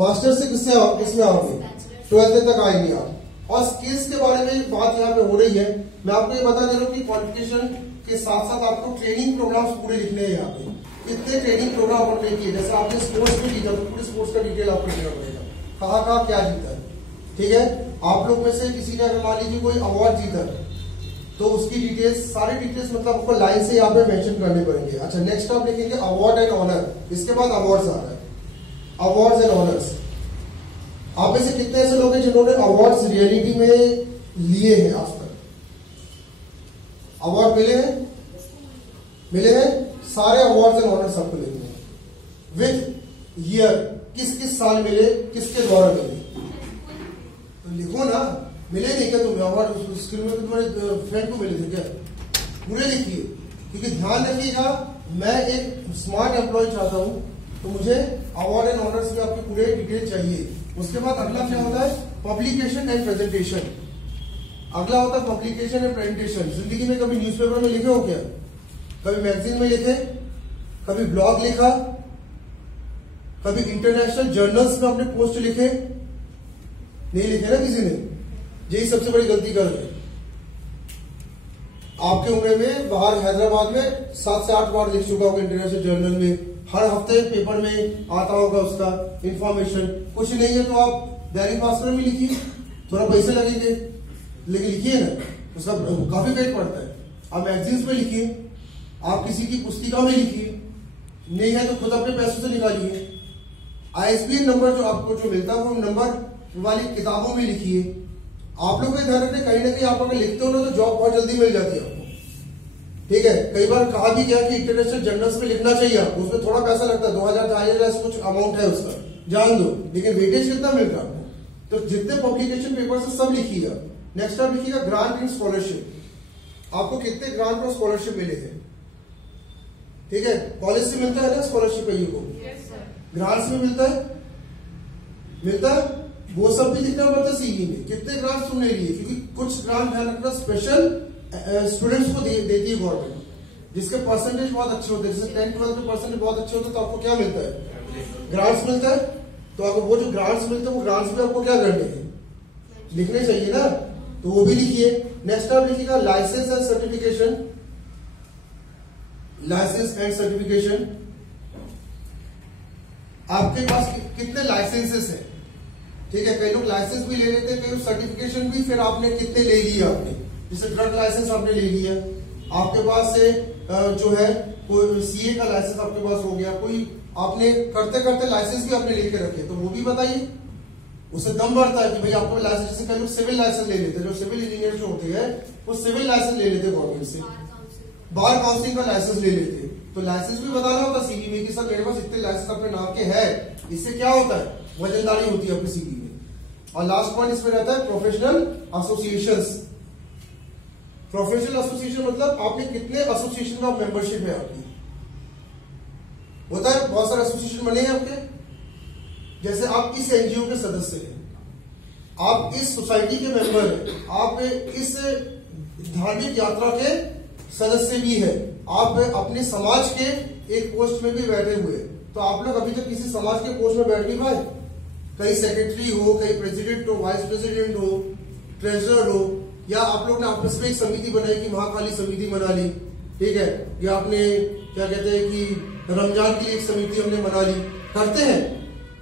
Master से किसमें आओगे? 12th तक आएंगे आप। और स्किल्स के बारे में बात यहाँ पे हो रही है। मैं आपको ये बता दे रहा हूँ कि क्वालिफिकेशन के साथ साथ आपको ट्रेनिंग प्रोग्राम्स पूरे लिखने हैं। यहाँ पे कितने ट्रेनिंग प्रोग्राम आपने किए, जैसे आपने स्पोर्ट्स में जीता तो पूरे स्पोर्ट्स का डिटेल आपको देना पड़ेगा, कहाँ कहाँ क्या जीता है। ठीक है, आप लोग में से किसी ने अगर मान लीजिए कोई अवार्ड जीता तो उसकी डिटेल्स, सारी डिटेल्स मतलब आपको लाइन से यहाँ पे मेंशन करने पड़ेंगे। अच्छा, नेक्स्ट आप लिखेंगे अवार्ड एंड ऑनर, इसके बाद अवार्ड्स आ रहा है, अवार्ड्स एंड ऑनर्स। आप में से कितने ऐसे लोग हैं जिन्होंने अवार्ड्स रियलिटी में लिए हैं आज तक? अवार्ड मिले हैं? मिले हैं? सारे अवार्ड्स एंड ऑनर्स आपको लिखने हैं विथ ईयर, किस किस साल मिले, किसके द्वारा मिले, तो लिखो ना। मिले नहीं क्या तुम्हें अवार्ड? स्कूल में तुम्हारे फ्रेंड को मिले थे क्या? पूरे लिखिए, क्योंकि ध्यान रखिएगा मैं एक स्मार्ट एम्प्लॉय चाहता हूं, तो मुझे अवार्ड एंड ऑनर्स में आपकी पूरे डिटेल चाहिए। उसके बाद अगला क्या होता है? Publication and presentation. अगला होता है पब्लिकेशन एंड प्रेजेंटेशन। जिंदगी में कभी न्यूज़पेपर में लिखे हो क्या? कभी मैगजीन में लिखे? कभी ब्लॉग लिखा? कभी इंटरनेशनल जर्नल्स में अपने पोस्ट लिखे? नहीं लिखे ना किसी ने। यही सबसे बड़ी गलती कर रहे हैं। आपके उम्र में बाहर हैदराबाद में 7 से 8 बार लिख चुका होगा इंटरनेशनल जर्नल में, हर हफ्ते पेपर में आता होगा उसका इंफॉर्मेशन। कुछ नहीं है तो आप दैनिक भास्कर में लिखिए, थोड़ा पैसे लगेंगे लेकिन लिखिए ना, उसका काफी वेट पड़ता है। आप मैगजीन्स में लिखिए, आप किसी की पुस्तिका में लिखिए, नहीं है तो खुद अपने पैसों से निकालिए। ISBN नंबर जो आपको जो मिलता है वो नंबर वाली किताबों में लिखिए। आप लोग को ध्यान रखना, कहीं ना कहीं आप अगर लिखते हो ना तो जॉब बहुत जल्दी मिल जाती है आपको। ठीक है, कई बार कहा भी गया कि इंटरनेशनल जर्नल्स में लिखना चाहिए आपको, उसमें थोड़ा पैसा लगता है, 2000 कुछ अमाउंट है उसका, जान दो, लेकिन वेटेज कितना मिल रहा है आपको। तो जितने पब्लिकेशन पेपर है सब लिखिएगा। नेक्स्ट आप लिखिएगा ग्रांट एंड स्कॉलरशिप। आपको कितने ग्रांट और स्कॉलरशिप मिले हैं? ठीक है, कॉलेज से मिलता है ना स्कॉलरशिप है, को ग्रांट्स में मिलता है, मिलता है, वो सब भी लिखना पड़ता है सीवी में। कितने ग्रांट्स तुमने लिए, क्योंकि कुछ ग्रांट ध्यान रखना स्पेशल स्टूडेंट्स को देती है गवर्नमेंट, जिसके परसेंटेज बहुत अच्छे होते हैं। जैसे 10-12 में परसेंटेज बहुत अच्छे होते हैं तो आपको क्या मिलता है? ग्रांट्स मिलता है। तो आपको वो जो ग्रांट्स मिलते हैं वो ग्रांट्स में आपको क्या करने हैं? लिखने चाहिए ना, तो वो भी लिखिए। नेक्स्ट आप लिखिएगा licence and certification. Licence and certification, आपके पास कितने लाइसेंसेस हैं? ठीक है, कई लोग लाइसेंस भी ले लेते हैं, कई लोग सर्टिफिकेशन भी। फिर आपने कितने ले लिए? आपने जैसे ड्रग लाइसेंस आपने ले लिया, आपके पास से जो है कोई CA का लाइसेंस आपके पास हो गया, कोई आपने करते करते लाइसेंस भी आपने लेके रखे, तो वो भी बताइए। उससे दम बढ़ता है कि भाई आपको लाइसेंस, जैसे कई लोग सिविल लाइसेंस ले लेते हैं, जो सिविल इंजीनियर जो होते हैं वो सिविल लाइसेंस ले लेते हैं गवर्नमेंट से, बार काउंसिलिंग का लाइसेंस ले लेते हैं। तो लाइसेंस भी बताना होता है सीवी में कि सर मेरे पास इतने लाइसेंस अपने नाम के है। इससे क्या होता है? वजनदारी होती है अपने सीवी में। और लास्ट पॉइंट इसमें रहता है प्रोफेशनल एसोसिएशंस। प्रोफेशनल एसोसिएशन मतलब आपने कितने एसोसिएशन में मेंबरशिप है आपकी। होता है बहुत सारे एसोसिएशन बने हैं आपके, जैसे आप इस NGO के सदस्य हैं, आप इस सोसाइटी के मेंबर हैं, आप इस धार्मिक यात्रा के सदस्य भी है, आप अपने समाज के एक पोस्ट में भी बैठे हुए। तो आप लोग अभी तक किसी समाज के पोस्ट में बैठ नहीं पाए। कहीं सेक्रेटरी हो, कहीं प्रेसिडेंट हो, वाइस प्रेसिडेंट हो, ट्रेजरर हो, या आप लोग ने आपस में एक समिति बनाई कि महाकाली समिति बना ली। ठीक है, या आपने क्या कहते हैं कि रमजान के लिए एक समिति हमने बना ली। करते हैं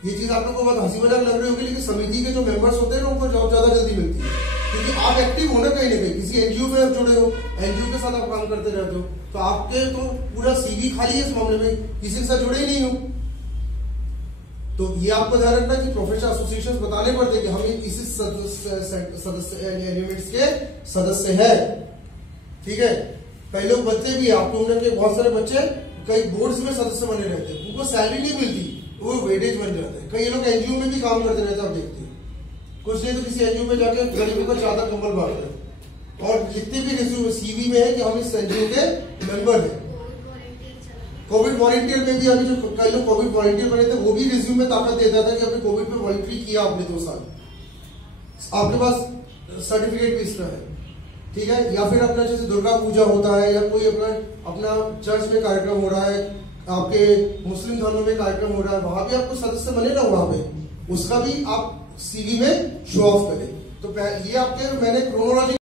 ये चीज, आप लोग को बहुत हंसी मजाक लग रही होगी, लेकिन समिति के जो मेंबर्स होते हैं ना उनको जॉब ज्यादा जल्दी मिलती है, क्योंकि आप एक्टिव हो ना कहीं ना कहीं, किसी NGO में आप जुड़े हो, NGO के साथ आप काम करते रहते हो, तो आपके तो पूरा CV खाली है इस मामले में, किसी के साथ जुड़े ही नहीं हो। तो ये आपको ध्यान रखना कि प्रोफेशनल एसोसिएशन बताने पड़ते हैं कि हम इसी सदस्य एलिमेंट्स के सदस्य है। ठीक है, कई लोग बच्चे भी, आपको उम्र के बहुत सारे बच्चे कई बोर्ड्स में सदस्य बने रहते हैं, उनको सैलरी नहीं मिलती, वो वेटेज बन जाते हैं। कई लोग NGO में भी काम करते रहते हैं, आप देखते हैं, कुछ नहीं तो किसी NGO में जाके गरीबों का चादर कंबल बांट रहे हैं और लिखते भी रिज्यूम CV में है कि हम इस NGO के मेंबर हैं। कोविड वॉलंटियर में भी अभी जो कई लोग कोविड वॉलंटियर बने थे वो भी रिज्यूम में ताकत देता था कि अपने कोविड में वॉलंटियर किया आपने 2 साल, आपके पास सर्टिफिकेट भी इसका है। ठीक है, या फिर अपना जैसे दुर्गा पूजा होता है या कोई अपना चर्च में कार्यक्रम हो रहा है, आपके मुस्लिम धर्म में कार्यक्रम हो रहा है, वहां भी आपको सदस्य बने ना वहां पे, उसका भी आप सीवी में शो ऑफ करें। तो ये आपके मैंने क्रोनोलॉजी